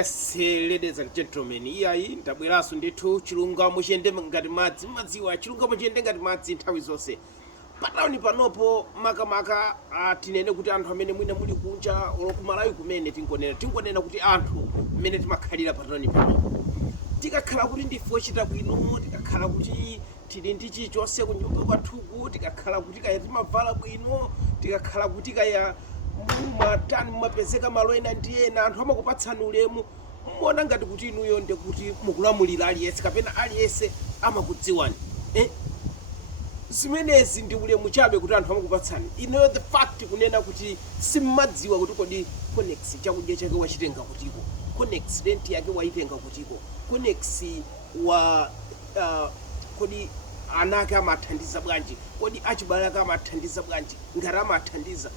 Yes, ladies and gentlemen, iyayi ndabweraso ndithu chilungamo chiyende ngati madzi madziwa chilungamo chiyende ngati madzi nthawi zonse patawuni panopo makamaka tinene kuti anthu amene mwina muli kunja kumalawi kumene tingonena kuti anthu mmene timakhalira patawuni panopo tikakhala kuti ndife ochita bwino, tikakhala kuti tili ndi chilichonse kunyumba kwathuku, tikakhala kuti kaya timavala bwino, tikakhala kuti kaya mumatani mumapezeka malo ena ndi ena anthu amakupatsani ulemu muona ngati kuti inuyo ndi kuti mukulamulira aliyense kapena aliyense amakudziwani. Zimenezi ndi ulemu chabe kuti anthu amakupatsani inuyo the fact kunena kuti simmadziwa kuti kodi Connex chakudya chake wachitenga kutiko, Connex rent yake waitenga kutiko, Connex wa kodi anake amathandiza bwanji, kodi achibale ake amathandiza bwanji, ngati amathandiza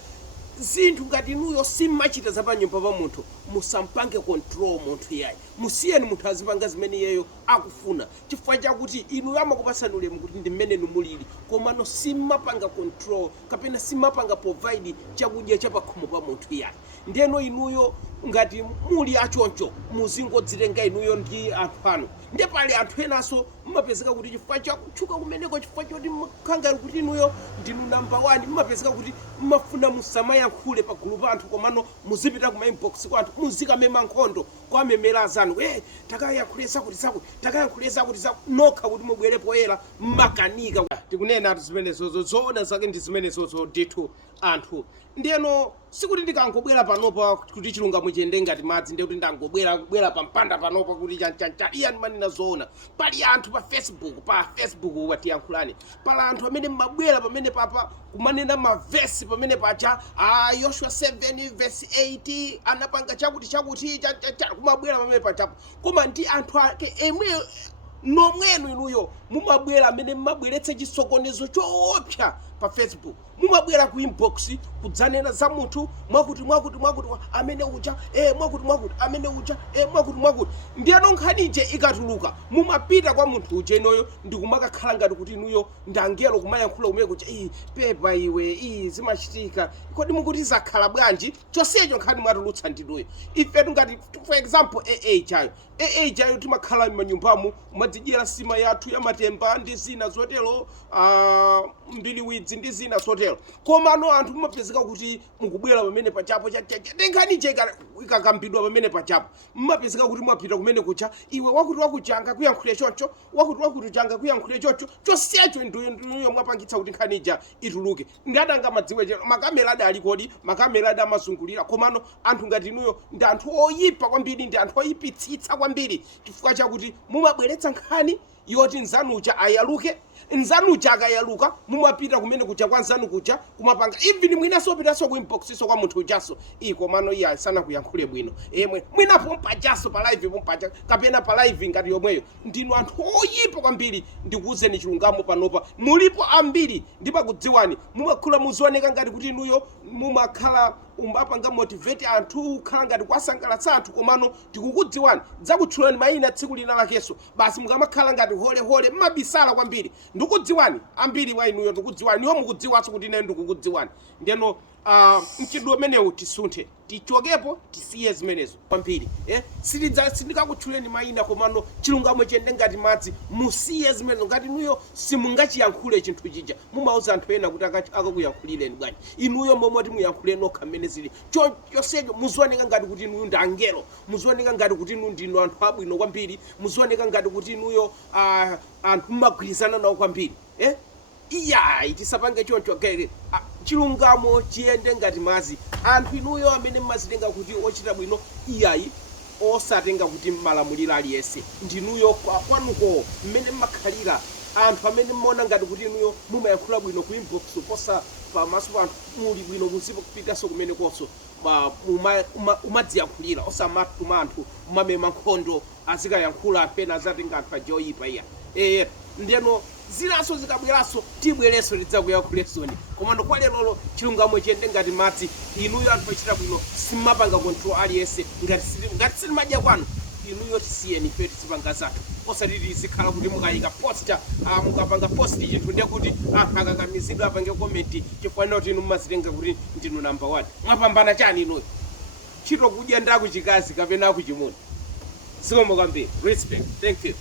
zinthu ngati inuyo simmachita zapanyumba pa munthu musampange control munthu yayi, musiyeni munthu azipanga zimene iyeyo akufuna chifukwa chakuti inuyo amakupasani ulemu kuti ndi mmene numulili komano simmapanga control kapena simmapanga provide chakudya chapakhomo pa munthu yayi. Ndeno inuyo ngati muli achoncho muzingodzilenga inuyo ndi anthu anu, ndiye pali anthu enaso mmapezeka kuti chifukwa chakutchuka kumeneko chifukwa choti mkhanga kuti inuyo ndinu number 1 mmapezeka kuti mmafuna musamayankhule pa gulu pa anthu komano muzipita ku inbox kwa anthu muzikamema nkhondo kwa memera azanu takayankhulesa kuti saku takayankhulesa kuti saku nokha kuti mubwere poyera mmakanika tikunena ati zimenezo zoona zake ndi zimenezo ndithu anthu. Ndiyeno sikuti ndikangobwera panopa kuti chilungamo chiyende ngati madzi ndiye kuti ndangobwera pampanda panopa kuti chancha iyani manena zoona. Pali anthu pa Facebook watiyankhulani, pali anthu amene mmabwera pamene papa kumanena mavesi pamene pacha Yoshua 7 verse 8 anapanga chakuti kumabwera pamene pachapo koma ndi anthu ake emwe nomwenu inuyo mumabwera amene mmabweretse chisokonezo choopsa pa Facebook, mumabwera ku inbox kudzanena za munthu mwakuti amene uja mwakuti amene uja mwakuti ndiyano nkhanije ikatuluka mumapita kwa munthu uja inoyo ndikumakakhala ngati kuti inuyo ndangelo kumayankhula kumene kuja pepa iwe zimachitika kodi mukuti zakhala bwanji chonsecho nkhani mwatulutsa ndinuyo. Ifetu ngati for example chayo timakhala m'manyumbamo madzidyera sima yathu ya matemba ndi zina zotero mbiliwidzi ndi zina zotero komano anthu mumapezeka kuti mukubwera pamene pachapo nkhaniche ikakambidwa pamene pachapo mumapezeka kuti mwapita kumene kucha iwe wakuchanga kuyankhule choncho wakuchanga kuyankhule choncho chonsecho ndiyo mwapangitsa kuti nkhanija ituluke. Ndadanga madziwe makamera adali kodi makamera adamazungulira komano anthu ngati inuyo ndi anthu oyipa kwambiri, ndi anthu oyipitsitsa kwambiri chifukwa chakuti mumabweretsa nkhani yoti nzanucha ayaluke, nzanucha akayaluka mumapita kumene kucha kwa nzanu kucha kumapanga even mwinaso pitaso ku inbox kwa munthu ujaso komano iye asana kuyankhule bwino mwinapo mpajaso pa live pompaja kapena pa live ngati yomweyo. Ndinu anthu oyipa kwambiri ndikuuzeni chilungamo panopa mulipo ambiri ndipakudziwani mumakhala muzioneka ngati kuti inuyo mumakhala umbapanga motivate anthu khala ngati kwasangalatsa anthu komano tikukudziwani dzakutchulani mayina tsiku lina lakenso basi mukamakhala ngati hole mmabisala kwambiri. Ndikudziwani ambiri wa inuyo ndikudziwani niwo mukudziwanso kuti ine ndikukudziwani. Ndeno mchitidwe umenewu tisunthe tichokepo tisiye zimenezo kwambiri sindikakutchuleni mayina komano chilungamo chiyende ngati madzi musiye zimenezo ngati inuyo simungachiyankhule chinthu chija mumauza anthu ena kuti akakuyankhulireni bwanji inuyo momoti muyankhule nokha mmene zili chonsecho muzioneka ngati kuti inuyo ndi angelo, muzioneka ngati kuti inu ndinu anthu abwino kwambiri, muzioneka ngati kuti inuyo anthu mmagwirizana nawo kwambiri. Iyayi tisapange choncho chilungamo chiyende ngati madzi. Anthu inuyo amene mmazitenga kuti ochita bwino iyayi osatenga kuti malamuliro aliyense ndinuyo kwanuko mmene mmakhalira anthu amene mmaona ngati kuti inuyo mumayankhula bwino ku inbox posa pamaso pa anthu muli bwino muzipitaso kumene konso umadziyankhulira osamatuma anthu umamema nkhondo azikayankhula apena azatenga anthu ajoyipa iya ndiyeno zinaso zikabweraso tibwereso tidzakuyankhulesoni komano kwa lero chilungamo chiyende ngati madzi inuyo anthu ochita bwino simmapanga control aliyense ngati silimadya kwanu inuyo tisiyeni ife tisipanga zathu osati tizikhala kuti mukayika posta mukapanga post chinthu ndiye kuti anthu akakamizidwa apange comment chifukwa kuti inu mmazitenga kuti ndinu number 1 mwapambana chani inuyo ntchito kudya ndakuchikazi kapena kuchimuna. zikomo kwambiri. Respect. Thank you.